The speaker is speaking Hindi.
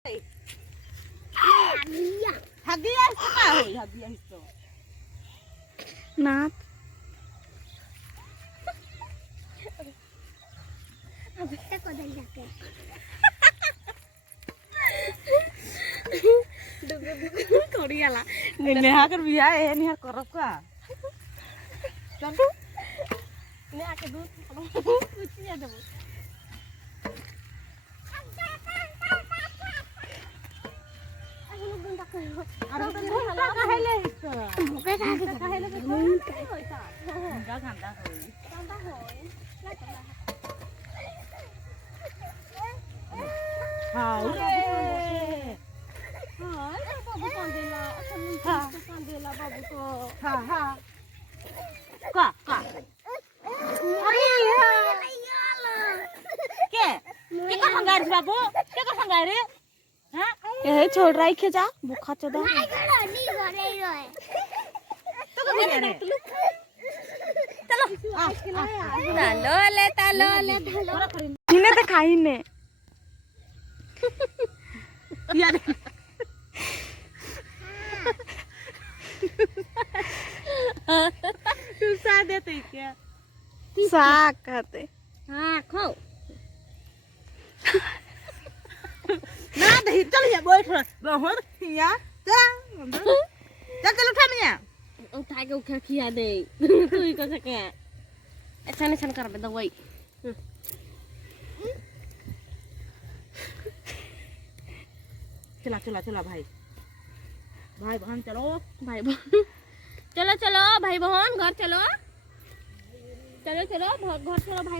Hagia itu kah? Hagia itu. Nat. Apa kita kau dah jaga? Korialah. Neha kan biaya ya, Neha korup kah? Contoh. Ini aku dulu. Kucingnya ada, Bu. Ada kan kahele itu. Bukan kaki Kahele ke kau? Enggak ngantah hoi. Haure. Hai, babu kandela. Akan kandela babu ko. Ha ha. Kah, kah. Ke? Ke kau hanggar babu? Ke kau hanggar? हाँ ये छोड़ रहा है क्या जा भूखा चोदा तो कभी नहीं रे चलो लो ले इन्हें तो खाई ने यार तू साथ देते क्या साग खाते हाँ खाओ ना दही चल या बैठ बहुत या चल चल उठा मिया उठा के उठा खिया दे तू ही को सके अच्छा नहीं कर दे वही चला चला चला भाई भाई बहन चलो भाई बहन चलो चलो भाई बहन घर चलो चलो चलो घर चलो भाई